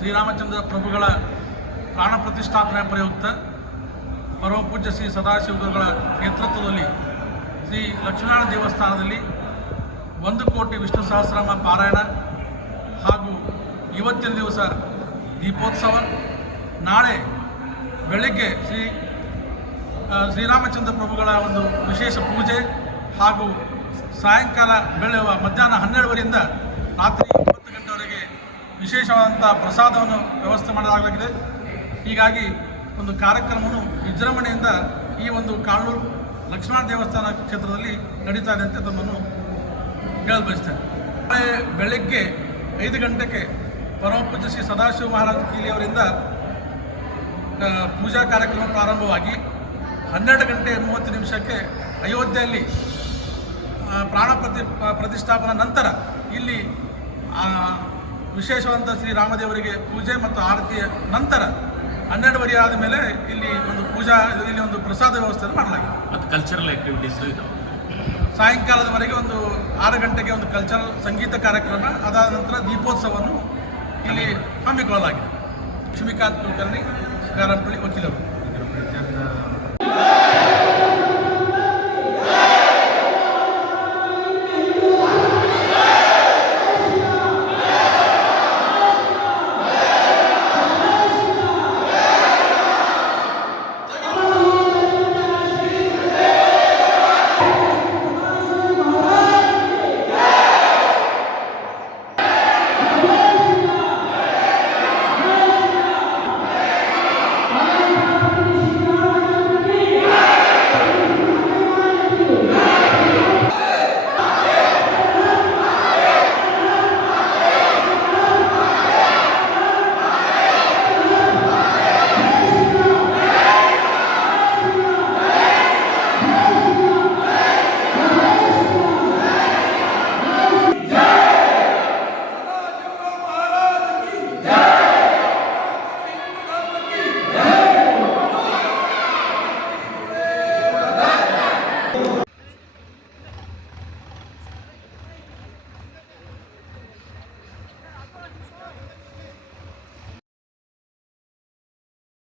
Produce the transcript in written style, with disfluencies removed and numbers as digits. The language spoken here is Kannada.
ಶ್ರೀರಾಮಚಂದ್ರ ಪ್ರಭುಗಳ ಪ್ರಾಣ ಪ್ರತಿಷ್ಠಾಪನೆ ಪ್ರಯುಕ್ತ ಪರಮಪೂಜ್ಯ ಶ್ರೀ ಸದಾಶಿವಗಳ ನೇತೃತ್ವದಲ್ಲಿ ಶ್ರೀ ಲಕ್ಷ್ಮೀನಾರಾಯಣ ದೇವಸ್ಥಾನದಲ್ಲಿ 1 ಕೋಟಿ ವಿಷ್ಣು ಸಹಸ್ರನಾಮ ಪಾರಾಯಣ ಹಾಗೂ ಇವತ್ತಿನ ದಿವಸ ದೀಪೋತ್ಸವ, ನಾಳೆ ಬೆಳಗ್ಗೆ ಶ್ರೀರಾಮಚಂದ್ರ ಪ್ರಭುಗಳ ಒಂದು ವಿಶೇಷ ಪೂಜೆ ಹಾಗೂ ಸಾಯಂಕಾಲ ಮಧ್ಯಾಹ್ನ 12 ರಾತ್ರಿ 9 ಗಂಟೆವರೆಗೆ ವಿಶೇಷವಾದಂಥ ಪ್ರಸಾದವನ್ನು ವ್ಯವಸ್ಥೆ ಮಾಡಲಾಗಿದೆ. ಹೀಗಾಗಿ ಒಂದು ಕಾರ್ಯಕ್ರಮವನ್ನು ವಿಜೃಂಭಣೆಯಿಂದ ಈ ಒಂದು ಕಾಳೂರು ಲಕ್ಷ್ಮಣ ದೇವಸ್ಥಾನ ಕ್ಷೇತ್ರದಲ್ಲಿ ನಡೀತಾ ಇದೆ ಅಂತ ತಮ್ಮನ್ನು ಹೇಳಲು ಬಯಸ್ತೇನೆ. ನಾಳೆ ಬೆಳಗ್ಗೆ 5 ಗಂಟೆಗೆ ಪರಮಪೂಜ್ಯ ಶ್ರೀ ಸದಾಶಿವ ಮಹಾರಾಜ ಕೀಲಿಯವರಿಂದ ಪೂಜಾ ಕಾರ್ಯಕ್ರಮ ಪ್ರಾರಂಭವಾಗಿ 12:30 ಅಯೋಧ್ಯೆಯಲ್ಲಿ ಪ್ರಾಣ ಪ್ರತಿಷ್ಠಾಪನಾ ನಂತರ ಇಲ್ಲಿ ವಿಶೇಷವಾದಂಥ ಶ್ರೀರಾಮದೇವರಿಗೆ ಪೂಜೆ ಮತ್ತು ಆರತಿಯ ನಂತರ 12:30 ಆದ ಮೇಲೆ ಇಲ್ಲಿ ಒಂದು ಪ್ರಸಾದ ವ್ಯವಸ್ಥೆಯನ್ನು ಮಾಡಲಾಗಿದೆ. ಮತ್ತು ಕಲ್ಚರಲ್ ಆ್ಯಕ್ಟಿವಿಟೀಸ್ ಇದು ಸಾಯಂಕಾಲದವರೆಗೆ 6 ಗಂಟೆಗೆ ಒಂದು ಕಲ್ಚರಲ್ ಸಂಗೀತ ಕಾರ್ಯಕ್ರಮ, ಅದಾದ ನಂತರ ದೀಪೋತ್ಸವವನ್ನು ಇಲ್ಲಿ ಹಮ್ಮಿಕೊಳ್ಳಲಾಗಿದೆ. ಲಕ್ಷ್ಮೀಕಾಂತ್ ಕುಲಕರ್ಣಿ, ಗಾರಂಪಳ್ಳಿ ವಕೀಲರು.